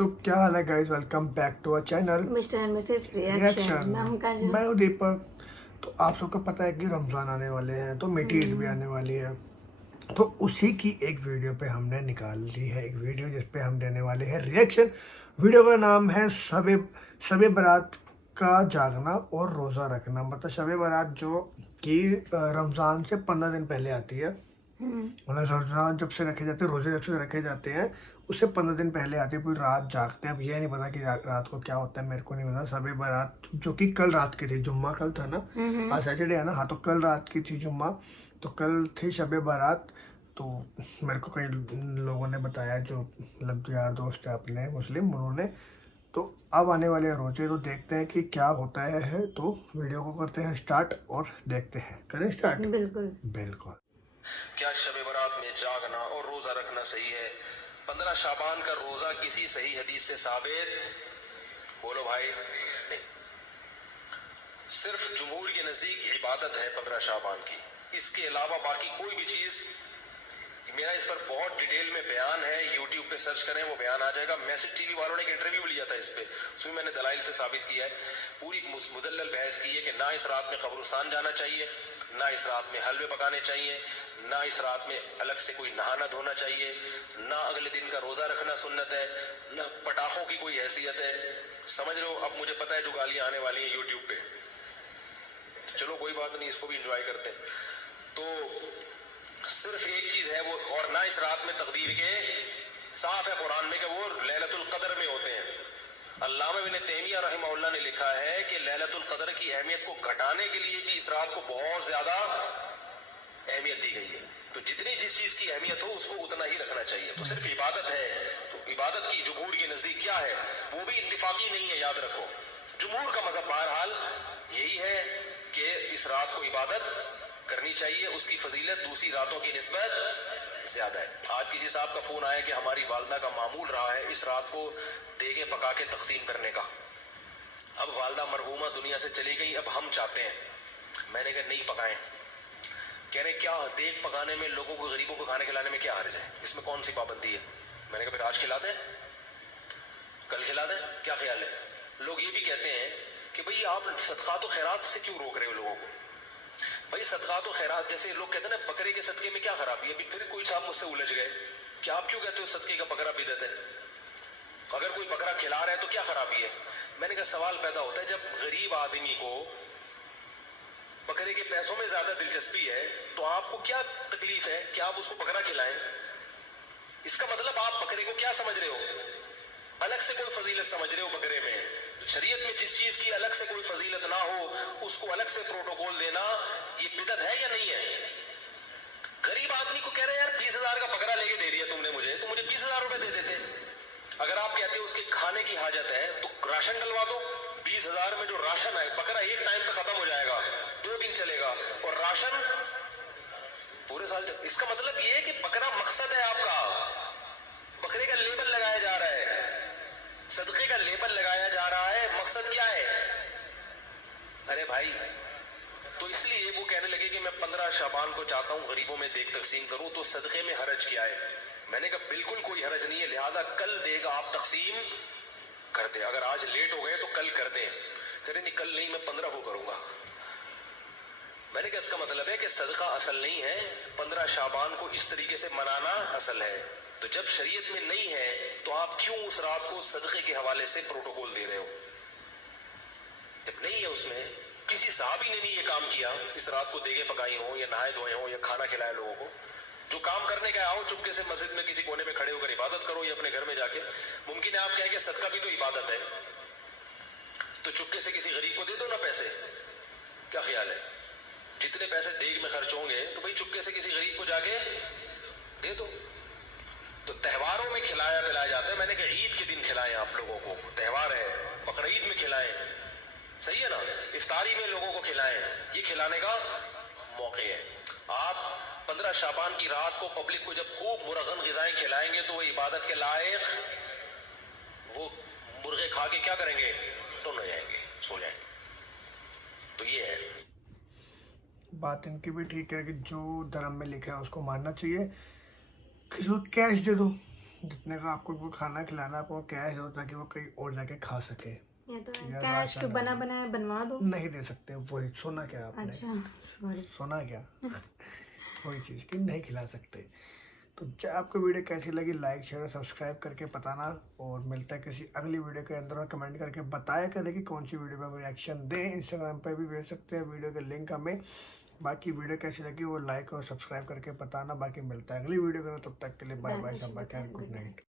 तो क्या हाल है guys, welcome back to our channel mister and missus reaction. मैं हूं काजल। मैं हूं दीपक। तो आप सबको पता है कि रमज़ान आने वाले हैं, तो मीठी ईद भी आने वाली है। तो उसी की एक वीडियो पे हमने निकाल ली है एक वीडियो जिस पे हम देने वाले हैं रिएक्शन। वीडियो का नाम है शबे बारात का जागना और रोज़ा रखना। मतलब शबे बारात जो कि रमज़ान से 15 दिन पहले आती है। मतलब रमज़ान जब से रखे जाते हैं, रोज़े जब से रखे जाते हैं, उससे 15 दिन पहले आती है। पूरी रात जागते हैं। अब ये नहीं पता कि रात को क्या होता है, मेरे को नहीं पता। शबे बारात जो कि कल रात की थी, जुम्मा कल था ना, आज सैटरडे है ना। हाँ, तो कल रात की थी जुम्मा, तो कल थी शबे बारात। तो मेरे को कई लोगों ने बताया, जो मतलब यार दोस्त है अपने मुस्लिम, उन्होंने। तो अब आने वाले रोजे, तो देखते हैं कि क्या होता है। तो वीडियो को करते हैं स्टार्ट और देखते हैं। करें स्टार्ट? बिल्कुल बिल्कुल। क्या शब बारात में जागना और रोजा रखना सही है? 15 शाबान का रोजा किसी सही हदीस से साबित? बोलो भाई। नहीं, सिर्फ जमहूर के नजदीक इबादत है 15 शाबान की। इसके अलावा बाकी कोई भी चीज, मेरा इस पर बहुत डिटेल में बयान है, यूट्यूब पे सर्च करें, वो बयान आ जाएगा। मैसेज टीवी वालों ने एक इंटरव्यू लिया था इस पे, उसमें मैंने दलाइल से साबित किया है। पूरी मुदल्लल बहस की है कि ना इस रात में कब्रिस्तान जाना चाहिए, ना इस रात में हलवे पकाने चाहिए, ना इस रात में अलग से कोई नहाना धोना चाहिए, ना अगले दिन का रोजा रखना सुन्नत है, ना पटाखों की कोई हैसियत है। समझ लो, अब मुझे पता है जो गालियां आने वाली हैं यूट्यूब पे, चलो कोई बात नहीं, इसको भी एंजॉय करते हैं। तो सिर्फ एक चीज है वो, और ना इस रात में तकदीर के, साफ है कुरान में कि वो लैलतुल कदर में होते हैं। अल्लामा इब्न तैमिया रहमहुल्लाह ने लिखा है कि लैलतुल कदर की अहमियत को घटाने के लिए भी इस रात को बहुत ज्यादा अहमियत दी गई है। तो जितनी जिस चीज की अहमियत हो उसको उतना ही रखना चाहिए। तो सिर्फ इबादत है, तो इबादत की जमहूर के नजदीक क्या है, वो भी इत्तिफाकी नहीं है, याद रखो। जमहूर का मजहब बहरहाल यही है कि इस रात को इबादत करनी चाहिए, उसकी फजीलत दूसरी रातों की निस्बत ज्यादा है। आज किसी साहब का फोन आया कि हमारी वालदा का मामूल रहा है इस रात को देगे पका के तकसीम करने का। अब वालदा मरहूमा दुनिया से चली गई, अब हम चाहते हैं। मैंने कहा नहीं पकाएं। कह रहे क्या देग पकाने में, लोगों को, गरीबों को खाने खिलाने में क्या हर्ज है, इसमें कौन सी पाबंदी है? मैंने कहा फिर आज खिला दें, कल खिला दें, क्या ख्याल है? लोग ये भी कहते हैं कि भाई आप सदकात और खैरात से क्यों रोक रहे हो लोगों को? भाई सदकात और खैरात, जैसे लोग कहते हैं ना बकरे के सदके में क्या खराबी है? फिर कोई साहब मुझसे उलझ गए कि आप क्यों कहते हो सदके का बकरा बिदअत है? अगर कोई बकरा खिला रहा है तो क्या खराबी है? मैंने कहा सवाल पैदा होता है, जब गरीब आदमी को बकरे के पैसों में ज्यादा दिलचस्पी है तो आपको क्या तकलीफ है कि आप उसको बकरा खिलाएं? इसका मतलब आप बकरे को क्या समझ रहे हो? अलग से कोई फजीलत समझ रहे हो बकरे में। शरीयत में जिस चीज की अलग से कोई फजीलत ना हो उसको अलग से प्रोटोकॉल देना, ये बिदअत है या नहीं है? गरीब आदमी को कह रहे हैं यार 20,000 का बकरा लेके दे दिया तुमने मुझे, तो मुझे 20,000 रुपए दे देते। अगर आप कहते हो उसके खाने की हाजत है तो राशन डलवा दो। 20,000 में जो राशन है, बकरा एक टाइम पे खत्म हो जाएगा, 2 दिन चलेगा, और राशन पूरे साल। इसका मतलब ये है कि बकरा मकसद है आपका, बकरे का लेबल लगाया जा रहा है, सदके का लेबल लगाया जा रहा है, मकसद क्या है? अरे भाई, तो इसलिए वो कहने लगे कि मैं 15 शाबान को चाहता हूं गरीबों में देख तकसीम करूं, तो सदके में हरज क्या है? मैंने कहा बिल्कुल कोई हरज नहीं है, लिहाजा कल देगा आप तकसीम कर दे। अगर आज लेट हो गए तो कल कर दें। कह रहे नहीं कल नहीं, मैं 15 को करूंगा। मैंने कहा इसका मतलब है कि सदका असल नहीं है, 15 शाबान को इस तरीके से मनाना असल है। तो जब शरीयत में नहीं है तो आप क्यों उस रात को सदके के हवाले से प्रोटोकॉल दे रहे हो? जब नहीं है, उसमें किसी साहबी ने नहीं ये काम किया, इस रात को देगे पकाई हो या नहाए धोए हो या खाना खिलाए लोगों को। जो काम करने का आओ चुपके से मस्जिद में किसी कोने में खड़े होकर इबादत करो या अपने घर में जाके। मुमकिन है आप कहेंगे सदका भी तो इबादत है, तो चुपके से किसी गरीब को दे दो ना पैसे, क्या ख्याल है? जितने पैसे देग में खर्च होंगे तो भाई चुपके से किसी गरीब को जाके दे दो। तो त्योहारों में खिलाया पिलाया जाता है। मैंने कहा ईद के दिन खिलाएं, आप लोगों को त्योहार है, बकरीद में खिलाएं, सही है ना? इफ्तारी में लोगों को खिलाएं, ये खिलाने का मौके है। आप 15 शाबान की रात को पब्लिक को जब खूब मुरगन ग़िज़ाएं खिलाएंगे तो वो इबादत के लायक, वो मुर्गे खा के क्या करेंगे? तो न जाएंगे, सो जाएंगे। तो ये है बात इनकी भी ठीक है कि जो धर्म में लिखा है उसको मानना चाहिए। किसी को कैश दे दो, जितने का आपको उनको खाना खिलाना, आपको कैश होता है कि वो कहीं और जाके खा सके। ये तो है, कैश को बना बनाया बनवा दो। नहीं दे सकते, वही सोना क्या आपने, अच्छा सॉरी। सोना क्या वही चीज़ कि नहीं खिला सकते। तो आपको वीडियो कैसी लगी, लाइक शेयर और सब्सक्राइब करके बताना, और मिलता है किसी अगली वीडियो के अंदर, और कमेंट करके बताया करें कि कौन सी वीडियो पे हम रिएक्शन दें। इंस्टाग्राम पे भी भेज सकते हैं वीडियो के लिंक हमें। बाकी वीडियो कैसी लगी वो लाइक और सब्सक्राइब करके बताना। बाकी मिलता है अगली वीडियो के, तब तक के लिए बाय बाय, सब खैर, गुड नाइट।